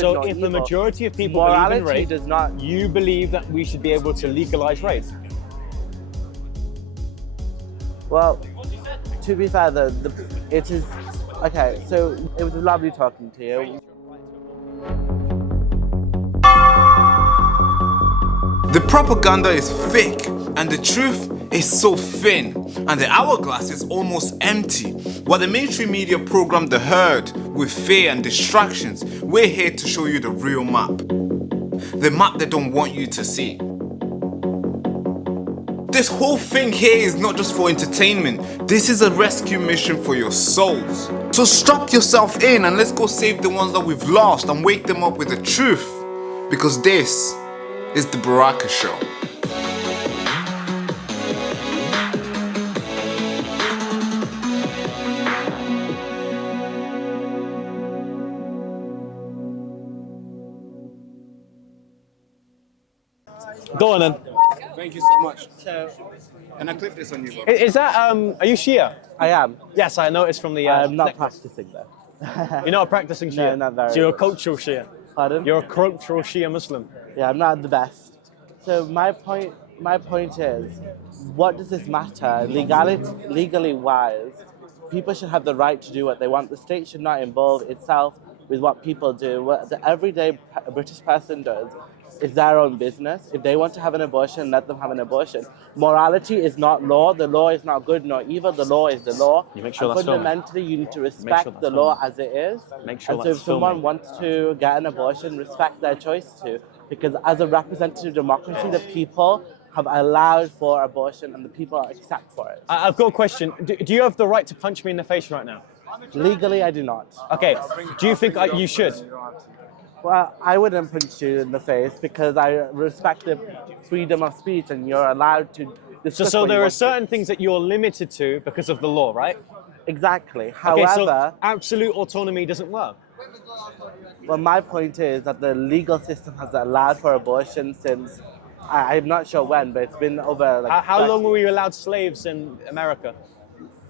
So if the majority of people believe in rape, does not, you believe that we should be able to legalize rape? Well, to be fair, it is okay. So it was lovely talking to you. The propaganda is fake and the truth is so thin and the hourglass is almost empty. While the mainstream media program the herd with fear and distractions, we're here to show you the real map. The map they don't want you to see. This whole thing here is not just for entertainment. This is a rescue mission for your souls. So strap yourself in and let's go save the ones that we've lost and wake them up with the truth. Because this is the Baraka Show. Go on then. Thank you so much. Can I clip this on you, bro? Is that, are you Shia? I am. Yes, I noticed from the I'm not necklace. practicing though. You're not a practicing Shia? No, not very. So you're a cultural Shia? Pardon? You're a cultural Shia Muslim? Yeah, I'm not the best. So my point is, what does this matter? Legally wise, people should have the right to do what they want. The state should not involve itself with what people do. What the everyday British person does is their own business. If they want to have an abortion, let them have an abortion. Morality is not law. The law is not good nor evil. The law is the law. You make sure and that's fundamentally, you need to respect the law as it is. Make sure and so if someone wants to get an abortion, respect their choice to. Because as a representative democracy, the people have allowed for abortion and the people accept for it. I've got a question. Do you have the right to punch me in the face right now? Legally, I do not. Okay. Do you think you should? Well, I wouldn't punch you in the face because I respect the freedom of speech and you're allowed to discuss So what there you are want certain things that you're limited to because of the law, right? Exactly. Okay, However, so absolute autonomy doesn't work. well, my point is that the legal system has allowed for abortion since, I'm not sure when, but it's been over like... How long were you allowed slaves in America?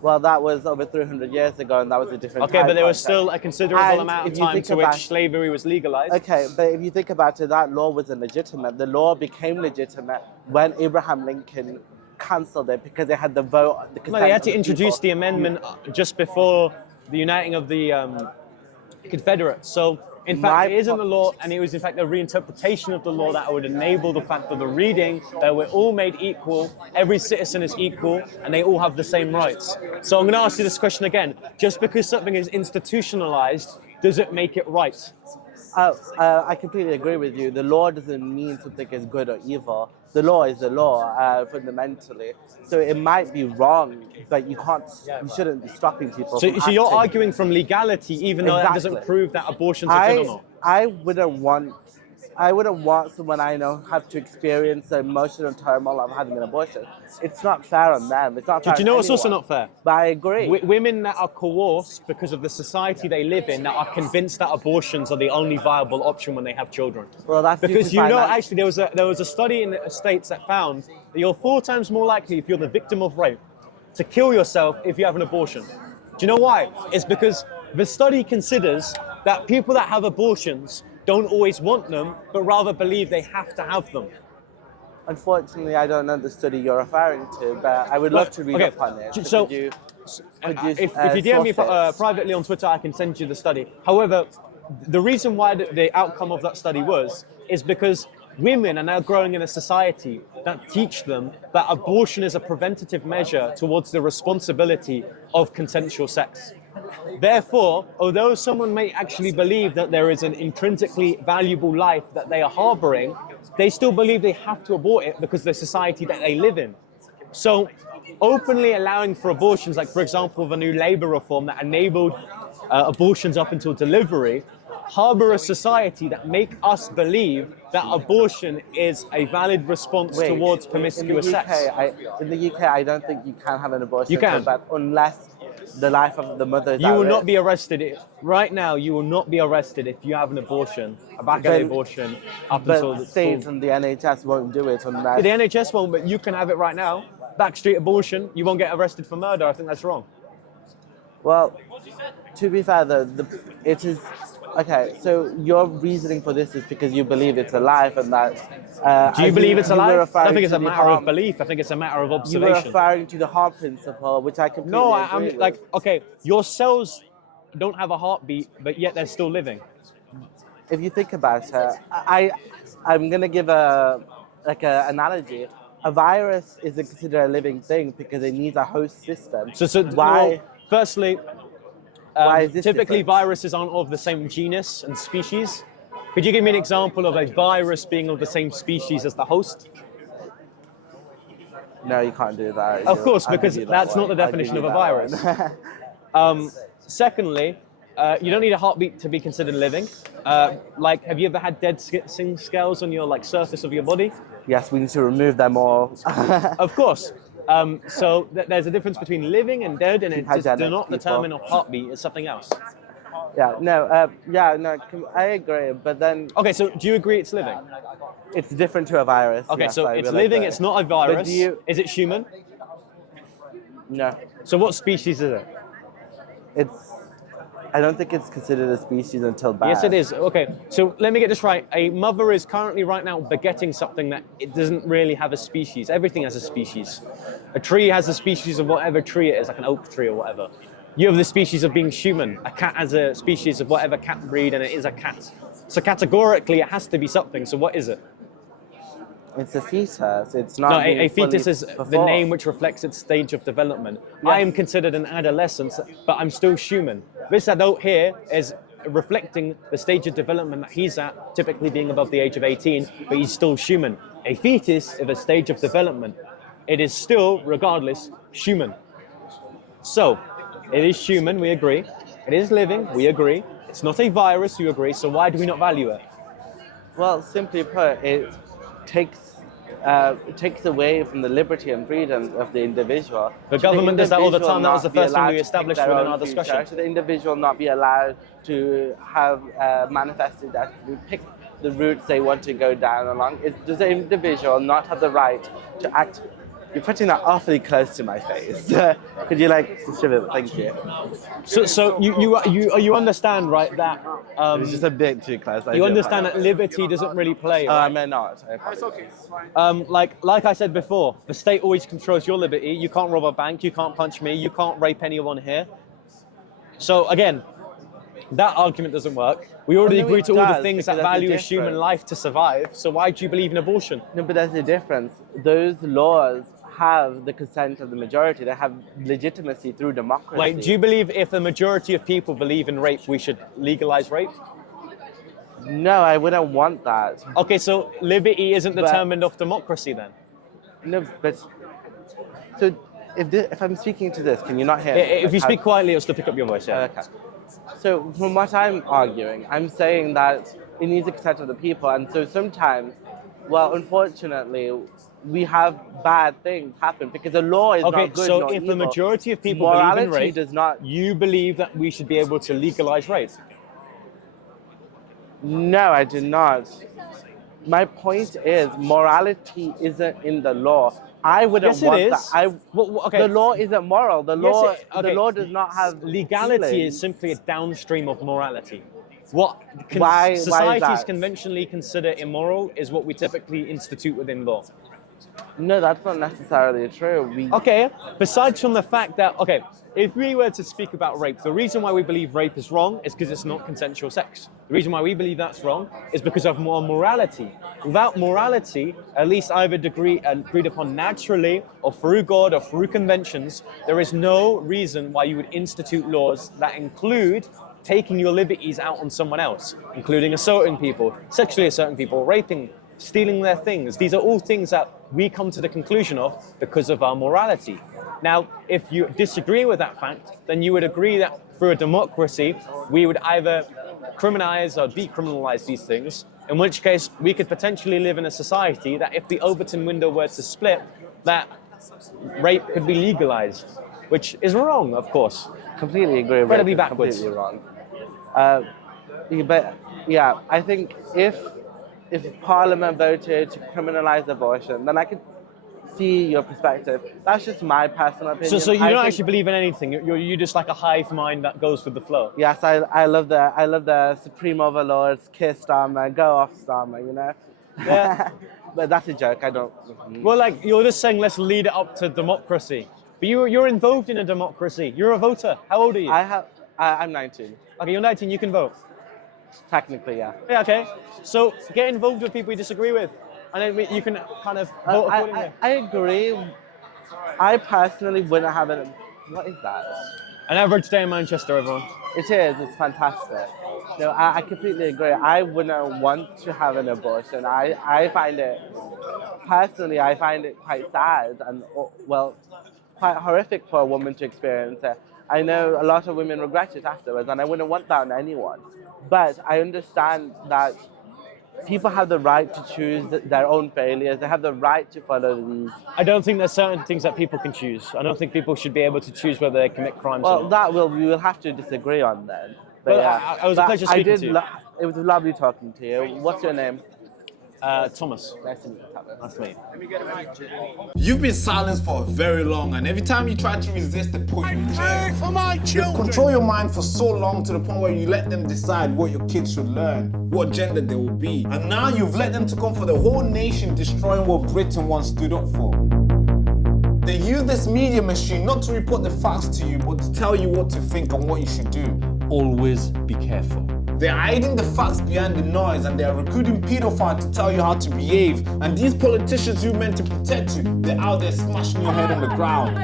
Well, that was over 300 years ago, and that was a different Okay, but there was still a considerable And amount of if you time think to about- which slavery was legalized. Okay, but if you think about it, that law wasn't legitimate. The law became legitimate when Abraham Lincoln cancelled it because they had the vote. No, they had to introduce the amendment just before the uniting of the Confederates. So, in fact, it isn't the law, and it was in fact a reinterpretation of the law that would enable the fact of the reading that we're all made equal, every citizen is equal, and they all have the same rights. So I'm going to ask you this question again. Just because something is institutionalized, does it make it right? I completely agree with you. The law doesn't mean something is good or evil. The law is the law, fundamentally. So it might be wrong, but you shouldn't be stopping people. So from you're acting. arguing from legality, even though that doesn't prove that abortions are good or not? I wouldn't want someone I know have to experience the emotional turmoil of having an abortion. It's not fair on them. It's not fair. Do you know what's also not fair? But I agree. Women that are coerced because of the society they live in, that are convinced that abortions are the only viable option when they have children. Well, that's because actually there was a study in the States that found that you're 4 times more likely if you're the victim of rape to kill yourself if you have an abortion. Do you know why? It's because the study considers that people that have abortions don't always want them, but rather believe they have to have them. Unfortunately, I don't know the study you're referring to, but I would love to read up on it. So, if you DM me privately on Twitter, I can send you the study. However, the reason why the outcome of that study is because women are now growing in a society that teach them that abortion is a preventative measure towards the responsibility of consensual sex. Therefore, although someone may actually believe that there is an intrinsically valuable life that they are harboring, they still believe they have to abort it because of the society that they live in. So, openly allowing for abortions, like for example, the new Labour reform that enabled abortions up until delivery, harbor a society that make us believe that abortion is a valid response towards promiscuous sex. In the UK, I don't think you can have an abortion. You can. Unless the life of the mother is You will not be arrested. Right now, you will not be arrested if you have an abortion, a back-end abortion, up until the state and the NHS won't do it unless... The NHS won't, but you can have it right now. Backstreet abortion, you won't get arrested for murder. I think that's wrong. Well, to be fair, it is Okay, so your reasoning for this is because you believe it's a life and that... Do you believe it's a life? I don't think it's a to the matter of harm- belief. I think it's a matter of You were observation. referring to the harm principle, which I completely No, agree I'm with. like, okay, your cells don't have a heartbeat, but yet they're still living. If you think about it, I'm gonna give a analogy. A virus isn't considered a living thing because it needs a host system. So why? well, firstly, Why is this typically different? viruses aren't of the same genus and species. Could you give me an example of a virus being of the same species as the host? No, you can't do that. Of course, I'll give because you that that's not one. the I'll give definition you of a that virus. one. Secondly, you don't need a heartbeat to be considered living. Like, have you ever had dead skin scales on your like surface of your body? Yes, we need to remove them all. Of course. So there's a difference between living and dead, and it just do Hygienic not people. determine a heartbeat. It's something else. I agree, but then Okay, so do you agree it's living? it's different to a virus. Okay, yes, so I it's will living. agree. It's not a But virus. do you? Is it human? No, So what species is it? it's. I don't think it's considered a species until birth. Yes, it is. Okay, so let me get this right. A mother is currently right now begetting something that it doesn't really have a species. Everything has a species. A tree has a species of whatever tree it is, like an oak tree or whatever. You have the species of being human. A cat has a species of whatever cat breed, and it is a cat. So categorically, it has to be something. So what is it? It's a fetus. It's not. No, a being fetus fully is the performed. name which reflects its stage of development. I am considered an adolescent, but I'm still human. This adult here is reflecting the stage of development that he's at, typically being above the age of 18, but he's still human. A fetus is a stage of development. It is still, regardless, human. So, it is human, we agree. It is living, we agree. It's not a virus, you agree. So why do we not value it? Well, simply put, it takes away from the liberty and freedom of the individual. The Should government does that all the individual time. That was the not be first thing allowed we to pick established their within own our future? discussion. Should the individual not be allowed to have manifested that to pick the routes they want to go down along? Does the individual not have the right to act? You're putting that awfully close to my face. Could you like distribute it? Thank you. So you understand, right, that It's just a bit too close. you understand that liberty doesn't really play. I Right? may not. I apologize. Like I said before, the state always controls your liberty. You can't rob a bank. You can't punch me. You can't rape anyone here. So again, that argument doesn't work. We already no, agree it to all the does, things that because that's the value a human difference. life to survive. So why do you believe in abortion? No, but there's a difference. Those laws have the consent of the majority. They have legitimacy through democracy. Like, do you believe if the majority of people believe in rape, we should legalize rape? No, I wouldn't want that. Okay, so liberty isn't But- determined off democracy then? No, but so if I'm speaking to this, can you not hear me? If you Like, speak quietly, it'll still pick up your voice, yeah. Okay. So from what I'm arguing, I'm saying that it needs the consent of the people, and so sometimes, well, unfortunately, we have bad things happen because the law is Okay, not good so nor if evil. the majority of people Morality believe in rape, does not. you believe that we should be able to legalize rape? No, I do not. My point is, morality isn't in the law. I wouldn't Yes, it want is. that. Okay. The law isn't moral. The Yes, law, okay. the law does not have Legality feelings. is simply a downstream of morality. What Why is societies that? conventionally consider immoral is what we typically institute within law. No, that's not necessarily true. Okay, besides from the fact that, okay, if we were to speak about rape, the reason why we believe rape is wrong is because it's not consensual sex. The reason why we believe that's wrong is because of more morality. Without morality, at least either agreed upon naturally or through God or through conventions, there is no reason why you would institute laws that include taking your liberties out on someone else, including assaulting people, sexually assaulting people, raping, stealing their things. These are all things that we come to the conclusion of because of our morality. Now, if you disagree with that fact, then you would agree that through a democracy, we would either criminalize or decriminalize these things, in which case we could potentially live in a society that if the Overton window were to split, that rape could be legalized, which is wrong, of course. completely agree with Incredibly it. It's backwards. completely wrong. But yeah, I think if Parliament voted to criminalize abortion, then I could see your perspective. That's just my personal opinion. So you I don't think- actually believe in anything. You're just like a hive mind that goes with the flow. Yes, I love the Supreme Overlords, kiss Starmer, go off Starmer, you know? Yeah. But that's a joke, I don't... Well, like, you're just saying let's lead it up to democracy. But you're involved in a democracy. You're a voter. How old are you? I'm 19, Okay, you're 19, you can vote. technically, yeah. Yeah, okay. So get involved with people you disagree with. And then you can kind of vote accordingly. I agree. I personally wouldn't have it... What is that? An average day in Manchester, everyone. It is, it's fantastic. No, I completely agree. I wouldn't want to have an abortion. I find it, personally, I find it quite sad and, well, quite horrific for a woman to experience it. I know a lot of women regret it afterwards, and I wouldn't want that on anyone. But I understand that people have the right to choose their own failures. They have the right to follow these. I don't think there's certain things that people can choose. I don't think people should be able to choose whether they commit crimes or Well, not. we will have to disagree on then. But Well, yeah, it was a pleasure speaking to you. It was lovely talking to you. What's your name? Thomas. Nice to meet you, Thomas. That's me. You've been silenced for very long, and every time you try to resist, they put you in jail. You've controlled your mind for so long to the point where you let them decide what your kids should learn, what gender they will be, and now you've let them to come for the whole nation, destroying what Britain once stood up for. They use this media machine not to report the facts to you, but to tell you what to think and what you should do. Always be careful. They're hiding the facts behind the noise, and they're recruiting pedophiles to tell you how to behave. And these politicians who meant to protect you, they're out there smashing your head on the ground.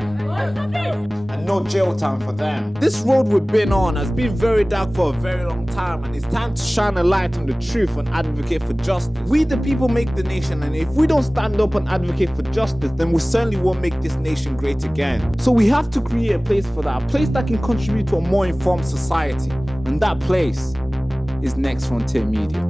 And no jail time for them. This road we've been on has been very dark for a very long time, and it's time to shine a light on the truth and advocate for justice. We the people make the nation, and if we don't stand up and advocate for justice, then we certainly won't make this nation great again. So we have to create a place for that, a place that can contribute to a more informed society. And that place is Next Frontier Media.